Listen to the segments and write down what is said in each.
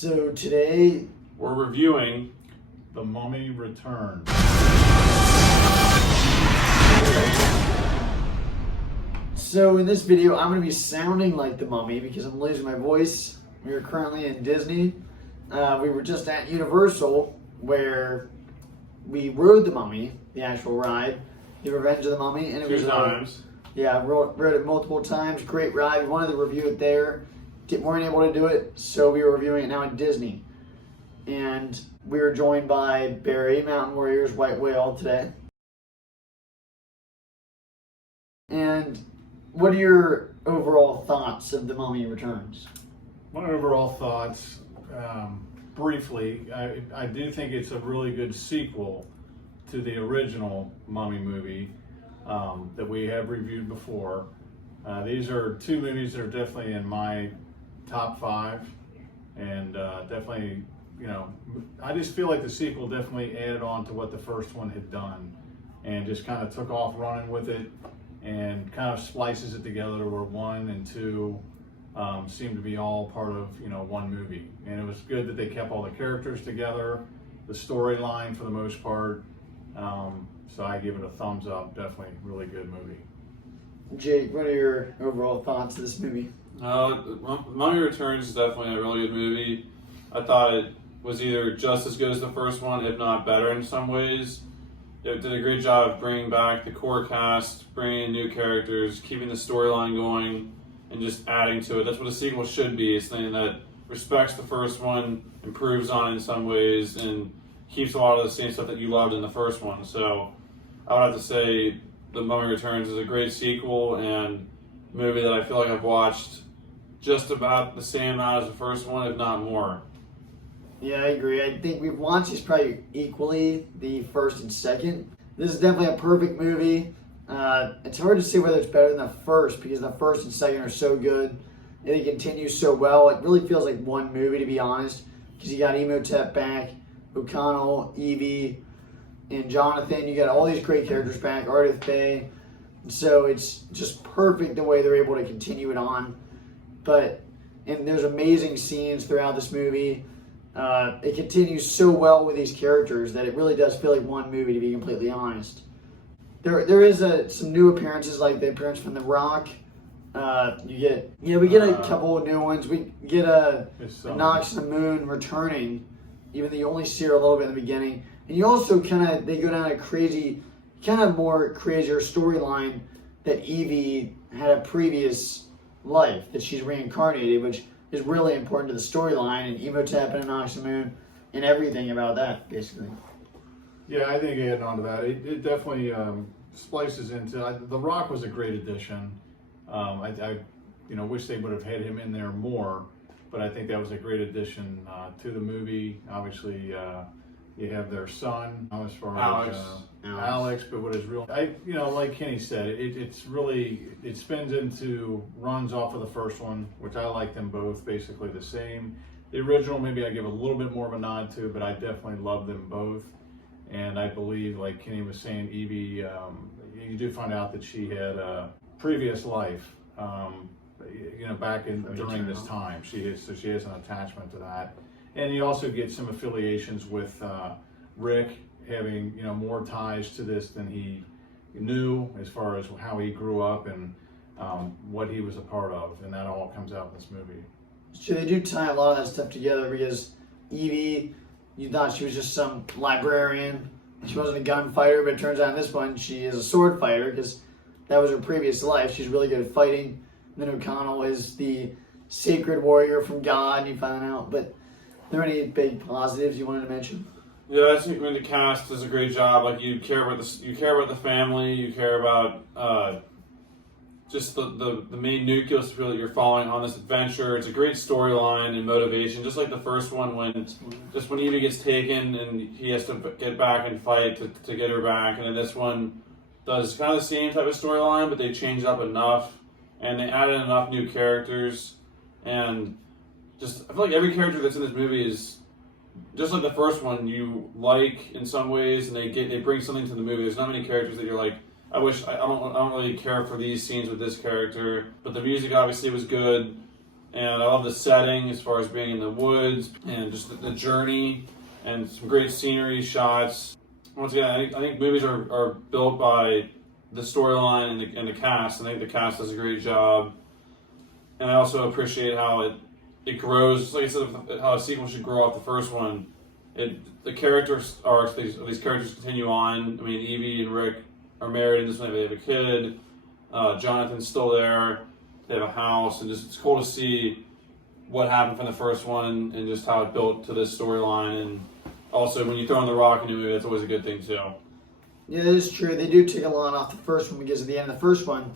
So today we're reviewing The Mummy Returns. So in this video, I'm going to be sounding like the Mummy because I'm losing my voice. We are currently in Disney. We were just at Universal where we rode the Mummy, the actual ride, The Revenge of the Mummy, and it was two times. Yeah, I rode it multiple times. Great ride. We wanted to review it there. Weren't able to do it, so we were reviewing it now in Disney. And we were joined by Barry, Mountain Warriors, White Whale today. And what are your overall thoughts of The Mummy Returns? My overall thoughts, briefly, I do think it's a really good sequel to the original Mummy movie that we have reviewed before. These are two movies that are definitely in my top 5, and definitely, I just feel like the sequel definitely added on to what the first one had done and just kind of took off running with it and kind of splices it together to where 1 and 2 seem to be all part of one movie. And it was good that they kept all the characters together, the storyline for the most part. So I give it a thumbs up. Definitely really good movie. Jake, what are your overall thoughts of this movie? Mummy Returns is definitely a really good movie. I thought it was either just as good as the first one, if not better in some ways. It did a great job of bringing back the core cast, bringing in new characters, keeping the storyline going, and just adding to it. That's what a sequel should be. It's something that respects the first one, improves on it in some ways, and keeps a lot of the same stuff that you loved in the first one. So I would have to say The Mummy Returns is a great sequel and a movie that I feel like I've watched just about the same amount as the first one, if not more. Yeah, I agree. I think we've watched these probably equally, the first and second. This is definitely a perfect movie. It's hard to say whether it's better than the first because the first and second are so good and it continues so well. It really feels like one movie, to be honest, because you got Imhotep back, O'Connell, Evie, and Jonathan. You got all these great characters back, Ardith Bay. So it's just perfect the way they're able to continue it on. And there's amazing scenes throughout this movie. It continues so well with these characters that it really does feel like one movie, to be completely honest. There is some new appearances, like the appearance from The Rock. We get a couple of new ones. We get a Nox and the Moon returning, even though you only see her a little bit in the beginning. And you also they go down a crazier storyline that Evie had a previous life that she's reincarnated, which is really important to the storyline, and Imhotep and Nox and the Moon and everything about that, basically. Yeah, I think adding on to that, it definitely splices into. The Rock was a great addition. I wish they would have had him in there more, but I think that was a great addition to the movie. Obviously, you have their son as far as Alex, but what is real, like Kenny said, it's really, it runs off of the first one, which I like them both basically the same. The original, maybe I give a little bit more of a nod to, but I definitely love them both. And I believe, like Kenny was saying, Evie, you do find out that she had a previous life, back during this time. She has an attachment to that. And you also get some affiliations with Rick having, more ties to this than he knew as far as how he grew up and what he was a part of. And that all comes out in this movie. So they do tie a lot of that stuff together because Evie, you thought she was just some librarian. She wasn't a gunfighter, but it turns out in this one she is a sword fighter because that was her previous life. She's really good at fighting. And then O'Connell is the sacred warrior from God, and you find that out. But are there any big positives you wanted to mention? Yeah, I think the cast does a great job. Like you care about the family, you care about just the main nucleus that you're following on this adventure. It's a great storyline and motivation, just like the first one when Evie gets taken and he has to get back and fight to get her back. And then this one does kind of the same type of storyline, but they changed up enough and they added enough new characters. And just I feel like every character that's in this movie is just like the first one you like in some ways, and they bring something to the movie. There's not many characters that you're like, I don't really care for these scenes with this character. But the music obviously was good. And I love the setting as far as being in the woods and just the journey and some great scenery shots. Once again, I think movies are built by the storyline and the cast. I think the cast does a great job. And I also appreciate how it grows. Like I said, how a sequel should grow off the first one. The characters arcs, these characters continue on. I mean, Evie and Rick are married in this one. They have a kid. Jonathan's still there. They have a house, and just it's cool to see what happened from the first one and just how it built to this storyline. And also, when you throw in The Rock in a movie, that's always a good thing too. Yeah, that is true. They do take a lot off the first one because at the end of the first one,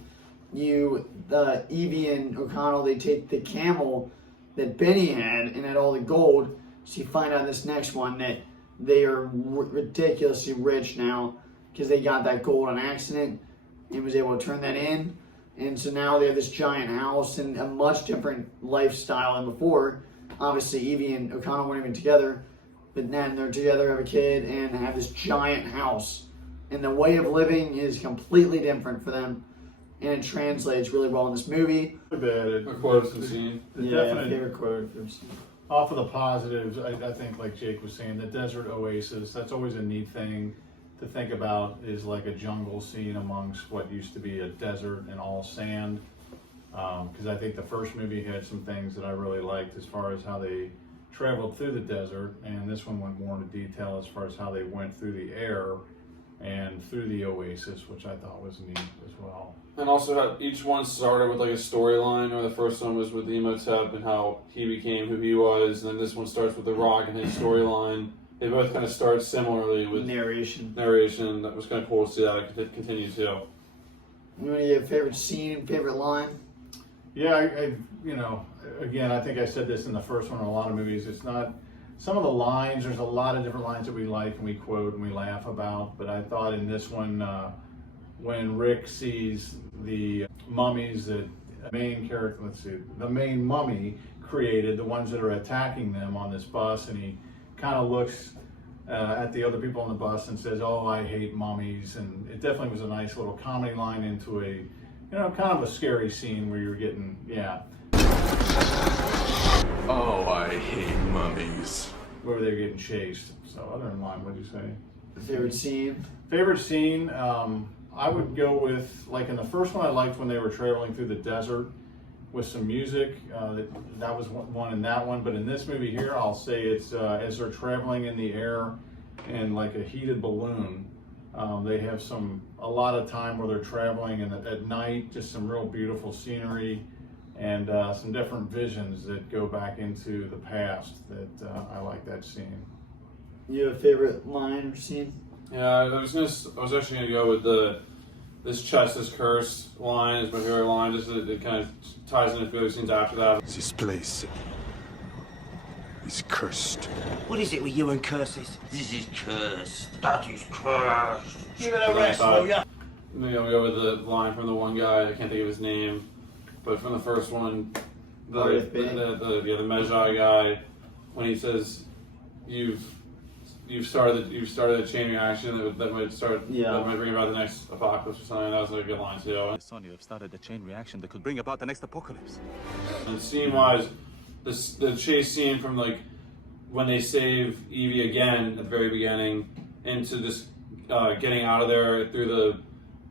Evie and O'Connell, they take the camel that Benny had and had all the gold. So you find out in this next one that they are ridiculously rich now because they got that gold on accident and was able to turn that in. And so now they have this giant house and a much different lifestyle than before. Obviously, Evie and O'Connell weren't even together, but then they're together, have a kid, and have this giant house. And the way of living is completely different for them, and it translates really well in this movie. A quote from the scene. Favorite quote from the scene. Off of the positives, I think, like Jake was saying, the desert oasis, that's always a neat thing to think about, is like a jungle scene amongst what used to be a desert and all sand. Because I think the first movie had some things that I really liked as far as how they traveled through the desert, and this one went more into detail as far as how they went through the air and through the oasis, which I thought was neat as well. And also how each one started with like a storyline, or the first one was with Emotep and how he became who he was, and then this one starts with The Rock and his storyline. They both kind of start similarly with narration. That was kind of cool to see that it continue too. You want to get a favorite scene, favorite line? Yeah, again, I think I said this in the first one in a lot of movies. It's not, some of the lines, there's a lot of different lines that we like and we quote and we laugh about, but I thought in this one, when Rick sees the mummies that the main mummy created, the ones that are attacking them on this bus, and he kind of looks at the other people on the bus and says, "Oh, I hate mummies," and it definitely was a nice little comedy line into a, kind of a scary scene where you're getting, Oh, I hate mummies. where they're getting chased. So other than line, what'd you say? Favorite scene? Favorite scene, I would go with, like in the first one, I liked when they were traveling through the desert with some music. That was one in that one. But in this movie here, I'll say it's as they're traveling in the air in like a heated balloon. They have a lot of time where they're traveling, and at night, just some real beautiful scenery and some different visions that go back into the past. That I like that scene. You have a favorite line or scene? Yeah, I was actually gonna go with this chest is cursed line is my favorite line. Just it kind of ties into a few other scenes after that. This place is cursed. What is it with you and curses? This is cursed. That is cursed. Give it a Right rest, side. will ya? Maybe I'll go with the line from the one guy. I can't think of his name, but from the first one, the Magi guy, when he says, "You've started a chain reaction that might bring about the next apocalypse or something." That was a good line too. Son, you have started a chain reaction that could bring about the next apocalypse. And scene-wise, the chase scene from like when they save Evie again at the very beginning into just getting out of there through the,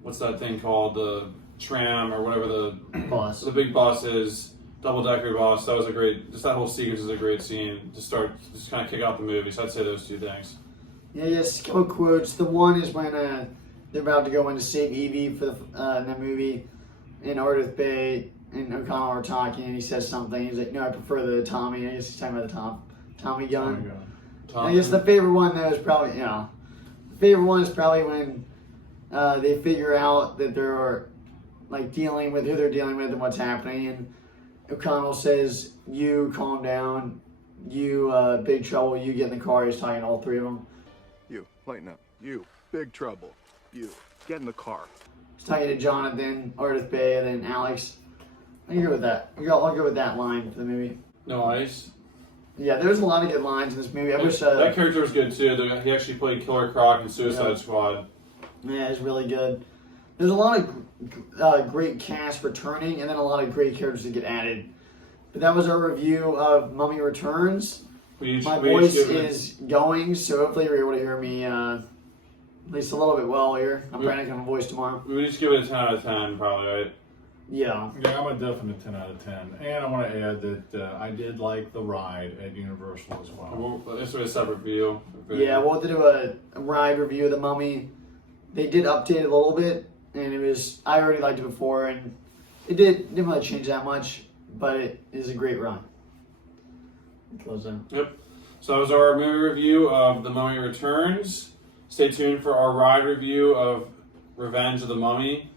what's that thing called, the tram or whatever the big bus is, double-decker bus. That was that whole sequence is a great scene to just kind of kick out the movie. So I'd say those two things. Yeah, yes, a couple quotes. The one is when they're about to go in to save Evie for in that movie, and Ardith Bay and O'Connell are talking, and he says something. He's like, "No, I prefer the Tommy." I guess he's talking about the Tommy gun. I guess the favorite one though is probably the favorite one is probably when they figure out that they're like dealing with who they're dealing with and what's happening, and O'Connell says, "You calm down. You big trouble. You get in the car." He's talking to all three of them. You, lighten up. You, big trouble. You, get in the car. He's talking to Jonathan, Ardith Bay, and then Alex. I can go with that. I'll go with that line for the movie. No ice. Yeah, there's a lot of good lines in this movie. I wish that character was good too. He actually played Killer Croc in Suicide Squad. Yeah, it's really good. There's a lot of great cast returning, and then a lot of great characters that get added. But that was our review of Mummy Returns. My we voice give it- is going, so hopefully you're able to hear me at least a little bit well here. I'm We- practicing my voice tomorrow. We would just give it a 10 out of 10, probably, right? Yeah. Yeah, I'm a definite 10 out of 10. And I want to add that I did like the ride at Universal as well. This was a separate video. Yeah, we'll have to do a ride review of the Mummy. They did update it a little bit, and I already liked it before, and didn't really change that much, but it is a great ride. Close in. Yep. So that was our movie review of The Mummy Returns. Stay tuned for our ride review of Revenge of the Mummy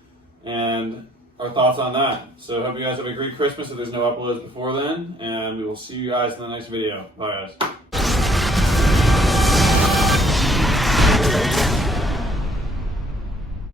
and our thoughts on that. So I hope you guys have a great Christmas if there's no uploads before then, and we will see you guys in the next video. Bye, guys.